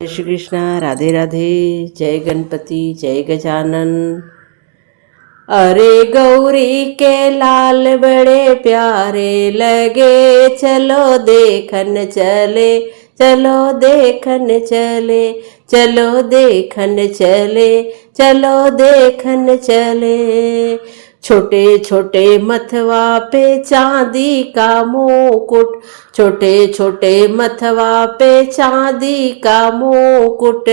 जय श्री कृष्णा। राधे राधे। जय गणपति, जय गजानन। अरे गौरी के लाल बड़े प्यारे लगे, चलो देखन चले, चलो देखन चले, चलो देखन चले, चलो देखन चले। छोटे छोटे मथवा पे चांदी का मुकुट, छोटे छोटे मथवा पे चांदी का मुकुट।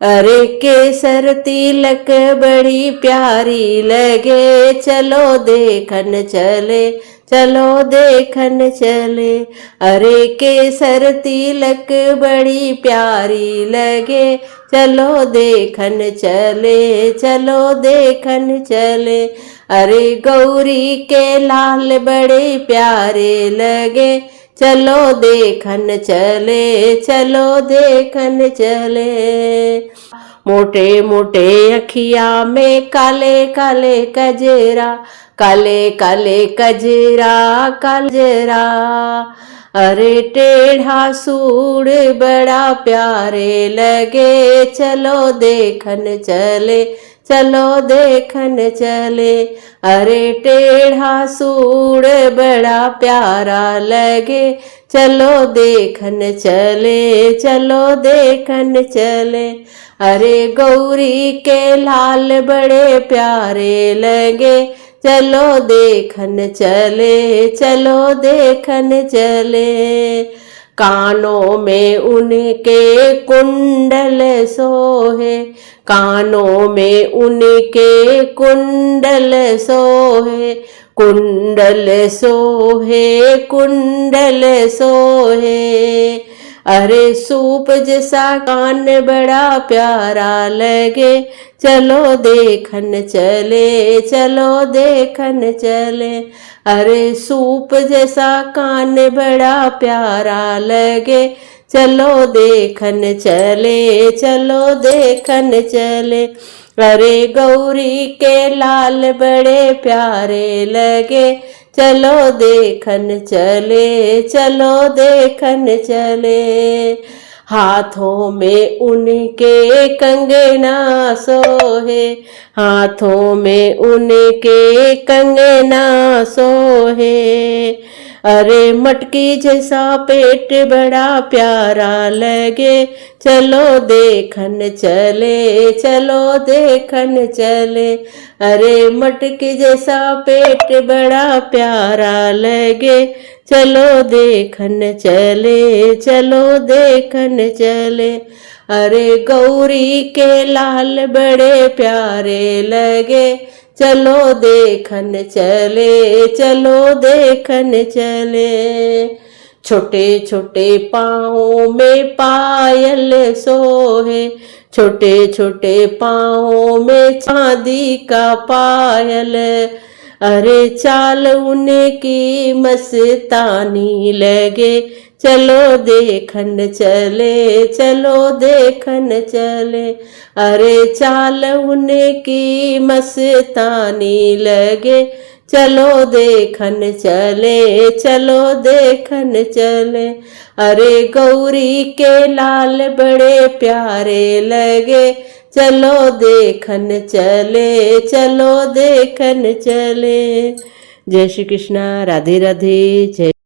अरे केसर तिलक बड़ी प्यारी लगे, चलो देखन चले, चलो देखन चले। अरे केसर तिलक बड़ी प्यारी लगे, चलो देखन चले, चलो देखन चले। अरे गौरी के लाल बड़े प्यारे लगे, चलो देखन चले, चलो देखन चले। मोटे मोटे अखिया में काले काले कजरा, काले काले कजरा कजरा। अरे टेढ़ा सूड़ बड़ा प्यारे लगे, चलो देखन चले, चलो देखन चले। अरे टेढ़ा सूड़ बड़ा प्यारा लगे, चलो देखन चले, चलो देखन चले। अरे गौरी के लाल बड़े प्यारे लगे, चलो देखन चले, चलो देखन चले। कानों में उनके कुंडल सोहे, कानों में उनके कुंडल सोहे, कुंडल सोहे, कुंडल सोहे। अरे सूप जैसा कान बड़ा प्यारा लगे, चलो देखन चले, चलो देखन चले। अरे सूप जैसा कान बड़ा प्यारा लगे, चलो देखन चले, चलो देखन चले। अरे गौरी के लाल बड़े प्यारे लगे, चलो देखन चले, चलो देखन चले। हाथों में उनके कंगना सोहे, हाथों में उनके कंगना सोहे। अरे मटकी जैसा पेट बड़ा प्यारा लगे, चलो देखन चले, चलो देखन चले। अरे मटकी जैसा पेट बड़ा प्यारा लगे, चलो देखन चले, चलो देखन चले। अरे गौरी के लाल बड़े प्यारे लगे, चलो देखन चले, चलो देखन चले। छोटे छोटे पाँवों में पायल सोहे, छोटे छोटे पाँवों में चांदी का पायल। अरे चाल उनकी मस्तानी लगे, चलो देखन चले, चलो देखन चले। अरे चाल उनकी मस्तानी लगे, चलो देखन चले, चलो देखन चले। अरे गौरी के लाल बड़े प्यारे लगे, चलो देखन चले, चलो देखन चले। जय श्री कृष्णा। राधे राधे। जय